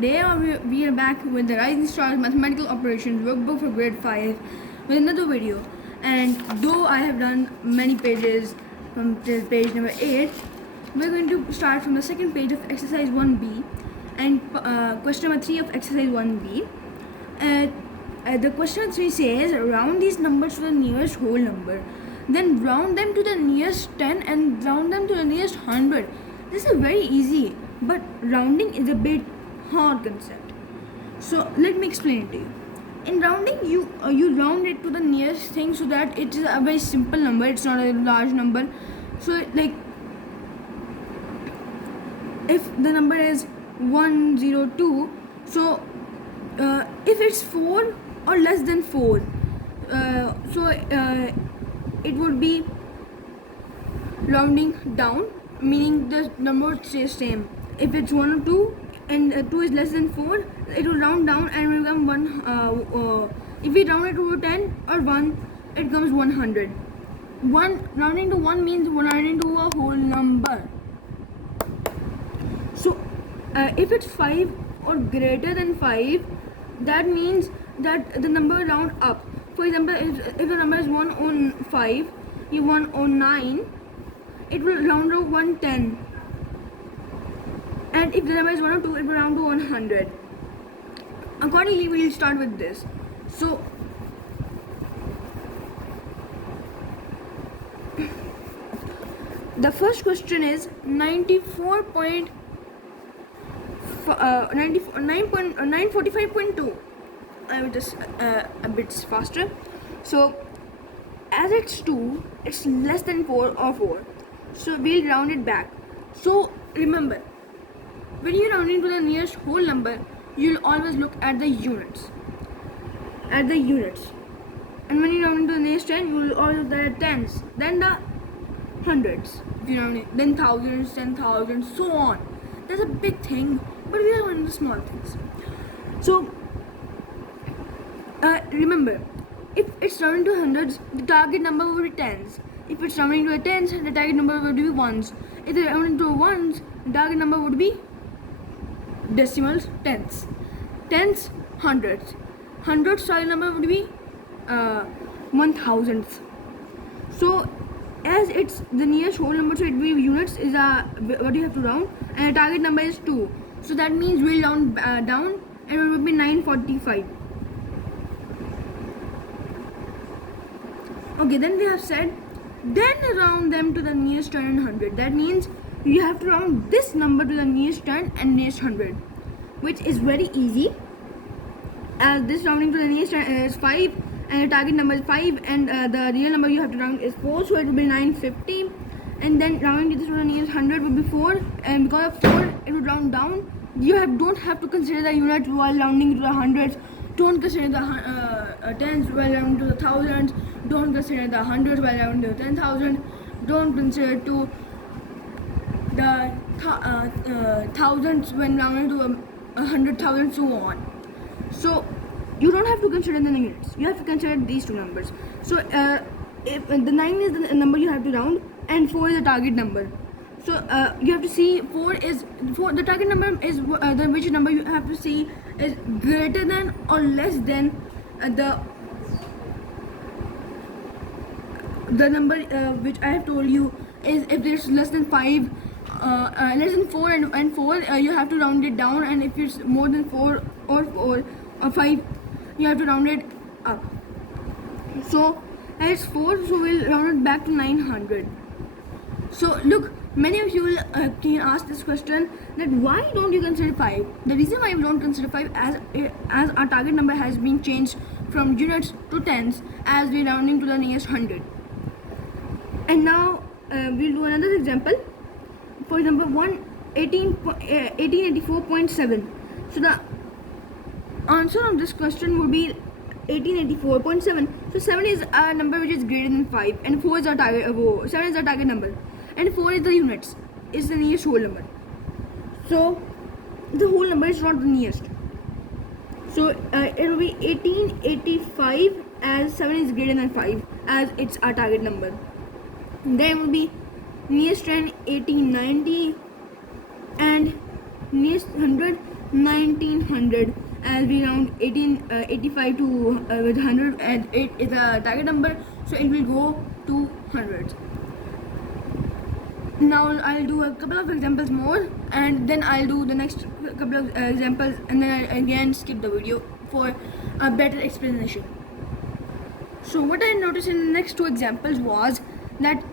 Today we are back with the Rising Stars Mathematical Operations workbook for grade 5 with another video. And though I have done many pages from till page number 8, we're going to start from the second page of exercise 1b and question number 3 of exercise 1b. The question 3 says, round these numbers to the nearest whole number, then round them to the nearest 10 and round them to the nearest 100. This is very easy, but rounding is a bit hard concept. So let me explain it to you. In rounding, you round it to the nearest thing so that it is a very simple number. It's not a large number. So like if the number is 102, so if it's 4 or less than 4, it would be rounding down, meaning the number stays same. If it's 1 or 2 and 2 is less than 4, it will round down and will become 1. If we round it to 10 or 1, it becomes 100. Rounding to 1 means rounding to a whole number. So if it's 5 or greater than 5, that means that the number will round up. For example, if the number is 105, 109, it will round to 110. And if the number is 102, it will round to 100. Accordingly, we will start with this. So the first question is 945.2. I will just a bit faster. So as it's 2, it's less than 4 or 4. So we'll round it back. So remember, when you're rounding to the nearest whole number, you'll always look at the units. And when you're rounding to the nearest 10, you'll always look at the tens, then the hundreds, if you're rounding, then thousands, 10,000, so on. That's a big thing, but we are learning the small things. So remember, if it's rounding to hundreds, the target number will be tens. If it's rounding to the tens, the target number would be ones. If it's rounding to ones, the target number would be decimals, tens, hundreds, target number would be 1000th. So as it's the nearest whole number, so it will be units is what you have to round, and the target number is 2. So that means we'll round down, and it will be 945. Okay, then we have said, then round them to the nearest 10 and 100. That means you have to round this number to the nearest 10 and nearest 100, which is very easy, as this rounding to the nearest 10 is 5 and the target number is 5, and the real number you have to round is 4, so it will be 950. And then rounding this to the nearest 100 will be 4, and because of 4 it will round down. You don't have to consider the units while rounding to the hundreds. Don't consider the tens while rounding to the thousands. Don't consider the hundreds while rounding to the 10,000. Don't consider to the thousands when rounding to 100,000, so on. So you don't have to consider the units. You have to consider these two numbers. So if the 9 is the number you have to round, and 4 is the target number. So you have to see 4. The target number is which number you have to see is greater than or less than the number which I have told you is, if there's less than 5, less than 4 and 4, you have to round it down, and if it's more than 4 or 5, you have to round it up. So as 4, so we'll round it back to 900. So look, many of you will can ask this question, that why don't you consider 5? The reason why we don't consider 5 as our target number has been changed from units to tens as we're rounding to the nearest 100. And now we'll do another example. For example, 1884.7. So the answer of this question would be 1884.7. So 7 is a number which is greater than 5, and 4 is our target. 7 is our target number, and 4 is the units, is the nearest whole number. So the whole number is not the nearest. So it will be 1885, as 7 is greater than 5, as it's our target number. Then will be nearest 10 1890, and nearest 100 1900, as we round 85 to with 100, and it is a target number, so it will go to hundreds. Now I'll do a couple of examples more, and then I'll do the next couple of examples, and then I again skip the video for a better explanation. So what I noticed in the next two examples was that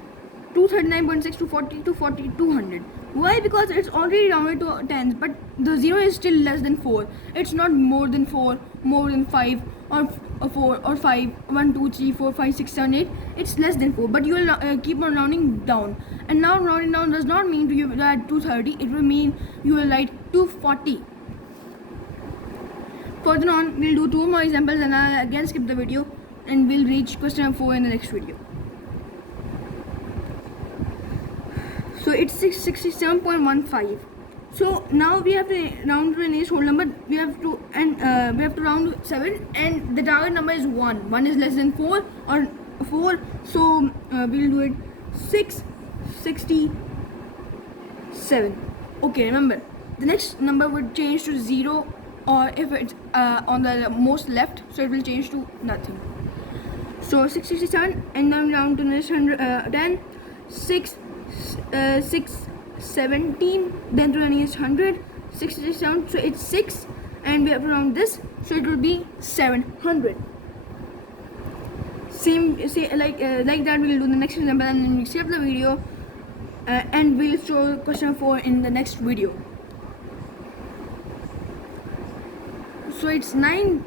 239.6 to 40 to 4200. Why? Because it's already rounded to tens, but the 0 is still less than 4. It's not more than 4, more than 5, or 4 or 5, 1, 2, 3, 4, 5, 6, 7, 8. It's less than 4, but you will keep on rounding down. And now rounding down does not mean you will add 230. It will mean you will write 240. Further on, we'll do two more examples, and I'll again skip the video, and we'll reach question number 4 in the next video. So it's 667.15. So now we have to round to the nearest whole number. We have to round 7, and the target number is 1. 1 is less than 4 or 4, so we'll do it 667. Okay, remember the next number would change to 0, or if it's on the most left, so it will change to nothing. So 667, and then round to the next 10, 617, then to the nearest 100, 67, so it's 6, and we have to round this, so it will be 700. Like that we'll do the next example, and then we'll skip the video, and we'll show question 4 in the next video. So it's 9.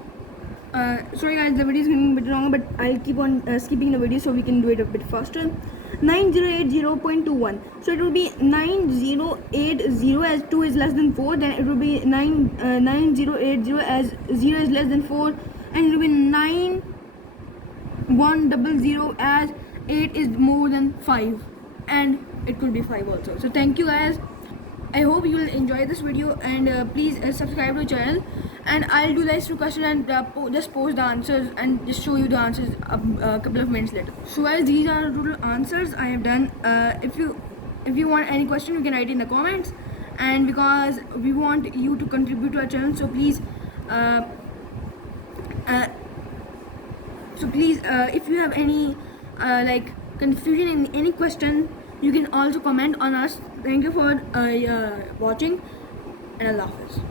Sorry guys, the video is getting a bit longer, but I'll keep on skipping the video so we can do it a bit faster. 9080.21. So it will be 9080, as 2 is less than 4. Then it will be 9080 as 0 is less than 4, and it will be 9100 as 8 is more than 5, and it could be 5 also. So thank you guys. I hope you will enjoy this video, and please subscribe to the channel, and I'll do this question and just post the answers and just show you the answers a couple of minutes later. So guys, these are the total answers I have done. If you want any question, you can write in the comments, and because we want you to contribute to our channel, so please if you have any like confusion in any question, you can also comment on us. Thank you for watching, and Allah Hafiz.